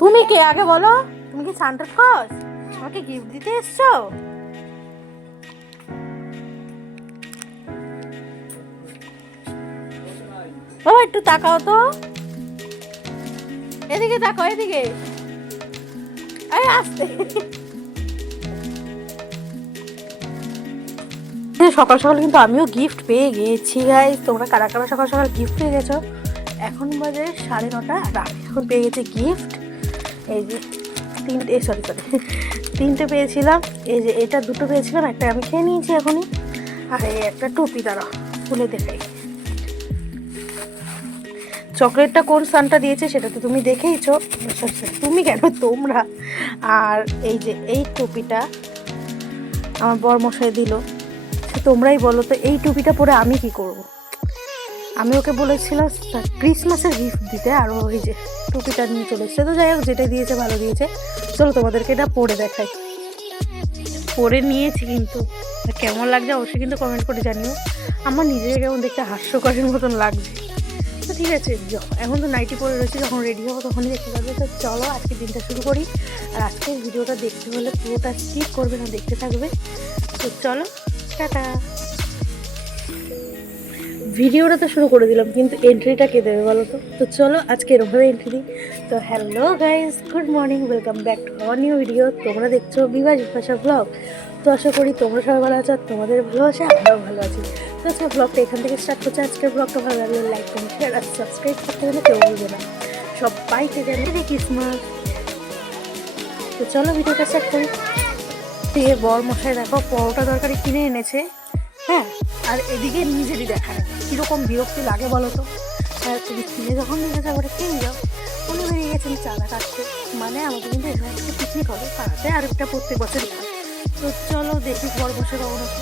তুমি কে আগে বলো? তুমি কি সান্টা ক্লজ? আমাকে গিফট দিতে এসছো? ও একটু তাকাও তো, এদিকে তাকাও, এদিকে। এই আসতে। সকাল সকাল কিন্তু আমিও গিফট পেয়ে গেছি গাইস। তোমরা কারা কারা সকাল সকাল গিফট পেয়ে গেছো? এখন বাজে 9:30 আর আমি এখন পেয়ে গেছি গিফট। এই যে তিনটে পেয়েছিলাম। এই যে এটা দুটো পেয়েছিলাম, একটা আমি খেয়ে নিয়েছি এখনই। আর এই একটা টুপি, দাঁড়া খুলে দেখাই। চকলেটটা কোন সানটা দিয়েছে সেটা তো তুমি দেখেইছো। তুমি কেন, তোমরা। আর এই যে এই টুপিটা আমার বর মশাই দিল। তোমরাই বলো তো, এই টুপিটা পরে আমি কি করব? আমি ওকে বলেছিলাম ক্রিসমাসের গিফট দিতে, আর ওই যে টুপিটা নিয়ে চলে এসছে। তো যাই হোক, যেটা দিয়েছে ভালো দিয়েছে। চলো তোমাদেরকে এটা পরে দেখাই। পরে নিয়েছি কিন্তু কেমন লাগছে অবশ্যই কিন্তু কমেন্ট করে জানিও। আমার নিজেকে কেমন দেখতে হাস্যকরের মতন লাগছে। তো ঠিক আছে, এখন তো নাইটি পরে রয়েছে, যখন রেডি হবো তখনই দেখতে পারবে। তো চলো আজকে দিনটা শুরু করি। আর আজকের ভিডিওটা দেখতে হলে পুরোটা স্কিপ করবে না, দেখতে থাকবে। তো চলো, টাটা। ভিডিওটা তো শুরু করে দিলাম, কিন্তু এন্ট্রিটা কে দেবে বলো তো? তো চলো আজকে এরকমভাবে এন্ট্রি দিই। তো hello guys, good morning, welcome back to our new video. তোমরা দেখছো বিভাজ ভাষা ব্লগ। তো আশা করি তোমরা সবাই ভালো আছো, আর তোমাদের ভালোবাসা আমরাও ভালো আছি। তো আজকে ব্লগটা এখান থেকে স্টার্ট করছে। আজকের ব্লগটা ভালো লাগলে লাইক কমেন্ট শেয়ার আর সাবস্ক্রাইব করতে হলে কেউ বলবে না। সবাইকে জানিয়ে ক্রিসমাস। তো চলো ভিডিওটা স্টার্ট করি। দিয়ে বর মশাই দেখো পরোটা তরকারি কিনে এনেছে। হ্যাঁ, আর এদিকে নিজেরই দেখা নেই, কীরকম বিরক্তি লাগে বলো তো। তুমি কিনে যখন নিয়ে যাবো খেয়ে যাও। উনি বেরিয়ে গেছেন চাঁদা কাটতে। মানে আমাদের কিন্তু এখানে একটা পিকনিক হবে পাড়াতে, আর একটা প্রত্যেক বছরই হয়। তো চলো দেখি বর বসে কখন আছে।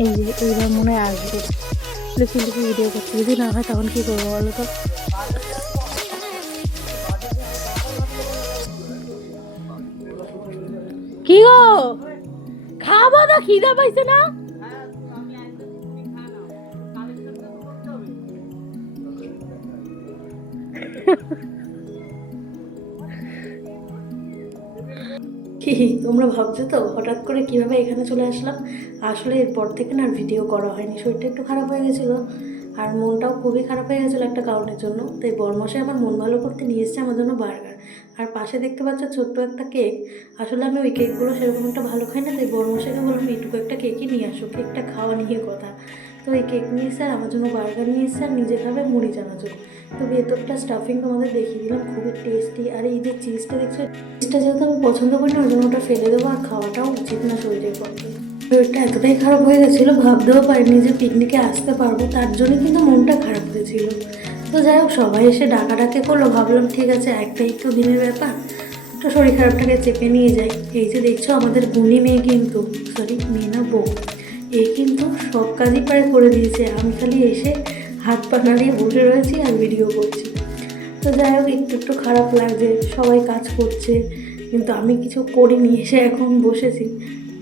এই যে এইবার মনে হয় আসবে, লুকিয়ে লুকিয়ে ভিডিও করতে। যদি না হয় তখন কী করবো বলো তো? কি গো, খাবো না, খিদা পাইছে না? তোমরা ভাবছো তো হঠাৎ করে কিভাবে এখানে চলে আসলাম। আসলে এরপর থেকে না ভিডিও করা হয়নি, শরীরটা একটু খারাপ হয়ে গেছিলো। আর মনটাও খুবই খারাপ হয়ে গেছিলো একটা কারণের জন্য। তাই বরমশাই আমার মন ভালো করতে নিয়ে এসেছে আমার জন্য বার্গার। আর পাশে দেখতে পাচ্ছ ছোট্ট একটা কেক। আসলে আমি ওই কেকগুলো সেরকম একটা ভালো খাই না, তাই বরমশাইকে বললাম এইটুকু একটা কেকই নিয়ে আসো, কেকটা খাওয়া নিয়ে কথা। তো এই কেক নিয়ে এসে আর আমার জন্য বার্গার নিয়ে এসে আর নিজে খাবে মুড়ি চানাচুর। তো ভেতরটা স্টাফিং তোমাদের দেখিয়ে দিলাম, খুবই টেস্টি। আর এই যে চিজটা দেখছো, চিজটা যেহেতু আমি পছন্দ করি না, ওই জন্য ওটা ফেলে দেবো। আর খাওয়াটাও উচিত না শরীরের পক্ষে। শরীরটা এতটাই খারাপ হয়ে গেছিলো, ভাবতেও পারিনি যে পিকনিকে আসতে পারবো, তার জন্য কিন্তু মনটা খারাপ হয়েছিল। তো যাই হোক, সবাই এসে ডাকাডাকি করলো, ভাবলাম ঠিক আছে একটাই তো দিনের ব্যাপার, তো শরীর খারাপটাকে চেপে নিয়ে যাই। এই যে দেখছো আমাদের গুণী মেয়ে, কিন্তু মেয়ে না বউ, এই কিন্তু সব কাজই প্রায় করে দিয়েছে। আমি খালি এসে হাত পা নাড়িয়ে বসে রয়েছি আর ভিডিও করছি। তো যাই হোক, একটু একটু খারাপ লাগছে, সবাই কাজ করছে কিন্তু আমি কিছু করিনি, এসে এখন বসেছি।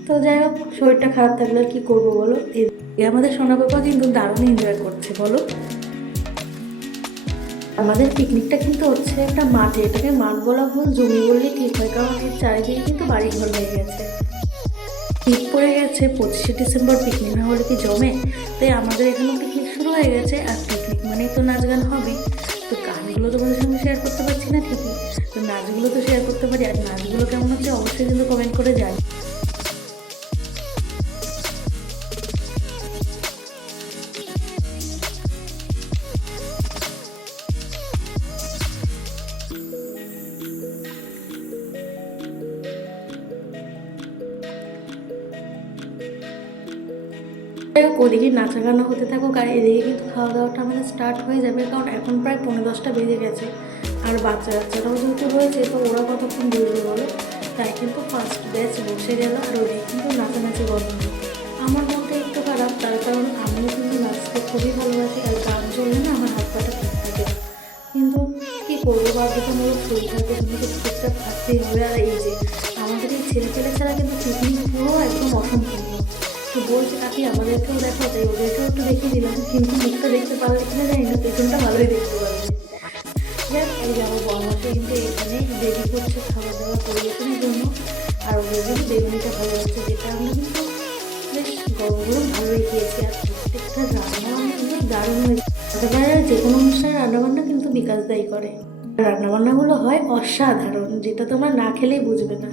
তো যাই হোক, শরীরটা খারাপ থাকলে আর কী করবো বলো। আমাদের সোনা বাবা কিন্তু দারুণ এনজয় করছে বলো। আমাদের পিকনিকটা কিন্তু হচ্ছে একটা মাঠে, এটাকে মাঠ বলা ভুল, জমি বললে ঠিক হয়, কারণ এর চারিদিকে কিন্তু বাড়িঘর হয়ে গেছে। শীত পড়ে গেছে, 25শে ডিসেম্বর পিকনিক না হলে কি জমে? তাই আমাদের এখানে পিকনিক শুরু হয়ে গেছে। আর পিকনিক মানেই তো নাচ গান হবে। তো গানগুলো তোমাদের সঙ্গে শেয়ার করতে পারছি না ঠিকই, তো নাচগুলো তো শেয়ার করতে পারি। আর নাচগুলো কেমন হচ্ছে অবশ্যই কিন্তু কমেন্ট করে জানি। ওদিকে নাচা গানা হতে থাকুক, আর এদিকে কিন্তু খাওয়া দাওয়াটা আমাদের স্টার্ট হয়ে যাবে, কারণ এখন প্রায় 9:45 বেজে গেছে। আর বাচ্চারাও যেহেতু রয়েছে, তো ওরা কতক্ষণ বসবে বলো। তাই কিন্তু ফার্স্ট ব্যাচ বসে গেল, আর ওদিকে কিন্তু নাচানাচি বন্ধ। আমার মনটা একটু খারাপ, তার কারণ আমিও কিন্তু নাচতে খুবই ভালোবাসি, আর গান চললে না আমার হাত পাটা ঠিক থাকে। কিন্তু কী করবো, বাধ্যতামূলক শরীর থাকে, তুমি তো চুপচাপ থাকতেই হবে। আর এই যে আমাদের এই ছেলে পেলে ছাড়া কিন্তু পিকনিক পুরো একদম অসম্পূর্ণ। তো বলছে কাকি আমাদেরকেও দেখো দেখো, তাই ওদেরকেও একটু দেখিয়ে দিলাম, কিন্তু মুখটা দেখতে পারলে কিনা জানি না, পেছনটা ভালোই দেখতে পারবে। যাক, এই যাবো বর্মাসে কিন্তু এখানেই দেরি করছে খাবার দাবার পরিবেশনের জন্য। আর ওদের জন্য বেগুনিটা ভালো হচ্ছে, যেটা আমরা কিন্তু বেশ গরম গরম ভালোই খেয়েছি। আর প্রত্যেকটা রান্নাবান্না কিন্তু দারুণ হয়েছে। ছোটোবেলার যে কোনো অনুষ্ঠানে রান্নাবান্না কিন্তু বিকাশ দায়ী করে। রান্নাবান্নাগুলো হয় অসাধারণ, যেটা তোমরা না খেলেই বুঝবে না।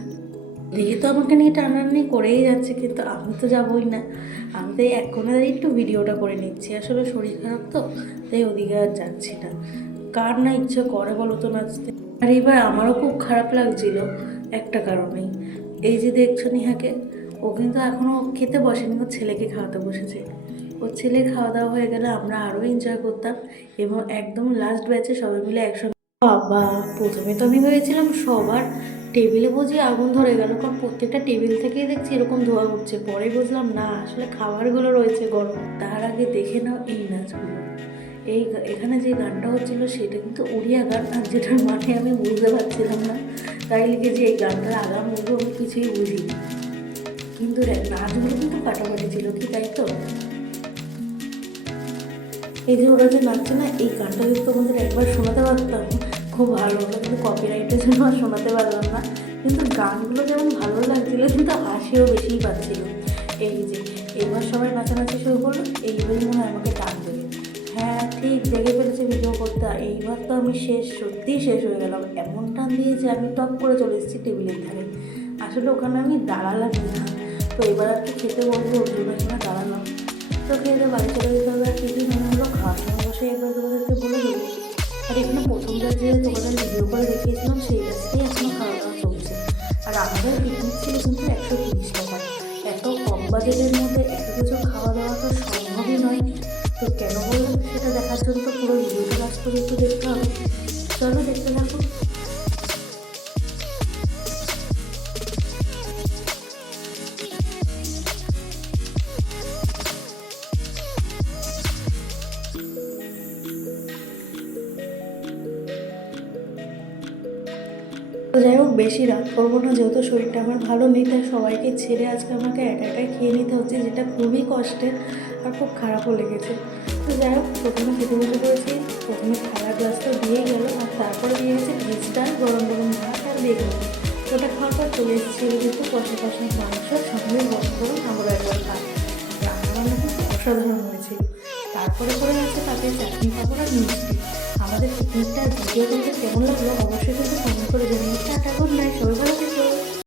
দিদি তো আমাকে নিয়ে টানাটানি করেই যাচ্ছে, কিন্তু আমি তো যাবোই না। আমি তো এক কোণে দাঁড়িয়ে একটু ভিডিওটা করে নিচ্ছি, আসলে শরীর খারাপ তো, তাই ওদিকে আর যাচ্ছি না। কার না ইচ্ছে করে বলো তো নাচতে। আর এবার আমারও খুব খারাপ লাগছিল একটা কারণেই, এই যে দেখছো নিহাকে, ও কিন্তু এখনও খেতে বসেনি, ওর ছেলেকে খাওয়াতে বসেছে। ওর ছেলে খাওয়া দাওয়া হয়ে গেলে আমরা আরও এনজয় করতাম, এবং একদম লাস্ট ব্যাচে সবাই মিলে একসঙ্গে। বাবা, প্রথমে তো আমি ভেবেছিলাম সবার টেবিলে বুঝিয়ে আগুন ধরে গেল, কারণ প্রত্যেকটা টেবিল থেকেই দেখছি এরকম ধোঁয়া উঠছে। পরে বুঝলাম না, আসলে খাবারগুলো রয়েছে গরম। তার আগে দেখে নাও এই নাচগুলো। এখানে যে গানটা হচ্ছিল সেটা কিন্তু উড়িয়া গান, আর যেটার মানে আমি বুঝতে পারছিলাম না, তাই লিখেছি এই গানটার আগাম মুখ আমি কিছুই বুঝিনি। কিন্তু নাচগুলো কিন্তু কাটাকাটি ছিল, কি তাই তো? এই যে ওরা যে নাচছে না, এই গানটা যদি তোমাদের একবার শোনাতে পারতাম খুব ভালো হতো, কিন্তু কপিরাইটের জন্য আর শোনাতে পারলাম না। কিন্তু গানগুলো যেমন ভালো লাগছিলো, কিন্তু হাসিও বেশিই পাচ্ছিল। এই যে এবার সবাই নাচানাচি শুরু করলো, এইবারই মনে হয় আমাকে টান দেবে। হ্যাঁ, ঠিক দেখে ফেলেছে ভিডিও করতে। এইবার তো আমি শেষ, সত্যিই শেষ হয়ে গেলাম। এমন টান দিয়েছে আমি টপ করে চলে এসেছি টেবিলের ধারে। আসলে ওখানে আমি দাঁড়ালাম না, তো এবার আর কি খেতে বলবো, ওর জন্য এখানে দাঁড়ালাম। তো খেয়ে বাড়ি চলে যেতে হবে। আর কিছু মনে হলো খাওয়ার সময় বসে একবার তোমাদেরকে বলে দেবো। আর এখানে প্রথমবার যে তোমাদের ভিডিও করে দেখিয়েছিলাম, সেই গাছটাই এখনও খাওয়া দাওয়া চলছে। আর আমাদের পিকনিক ছিল কিন্তু 130 টাকা। এত কম বাজেটের মধ্যে এত কিছু খাওয়া দাওয়া তো সম্ভবই নয়। তো কেন বললাম, সেটা দেখার জন্য তো পুরো ভিডিওটা লাস্ট পর্যন্ত দেখতে হবে। চলো দেখতে থাকো। তো যাই হোক, বেশি রাত করবো না, যেহেতু শরীরটা আমার ভালো নেই, তাই সবাইকে ছেড়ে আজকে আমাকে একা একাই খেয়ে নিতে হচ্ছে, যেটা খুবই কষ্টের আর খুব খারাপও লেগেছে। তো যাই হোক, প্রথমে খেতে বসে পড়েছি। প্রথমে খাওয়ার গ্লাসটা দিয়ে গেল, আর তারপরে দিয়ে গেছে ভেজটা গরম গরম ভাত আর বেগুন। ওটা খাওয়ার পর চলে এসেছি কিন্তু কষা কষা মাংস, সঙ্গে গরম গরম আবার একবার ভাত। রান্নাবান্না কিন্তু অসাধারণ হয়েছিল। তারপরে করে গেছে তাতে চাটনি পাঁপড় আর মিষ্টি। আমাদের পিকনিকটা ভিডিও করতে কেমন লাগলো অবশ্যই কিন্তু কমেন্ট করে জানিয়ে। টাটা, গুড নাইট, সবাই ভালো।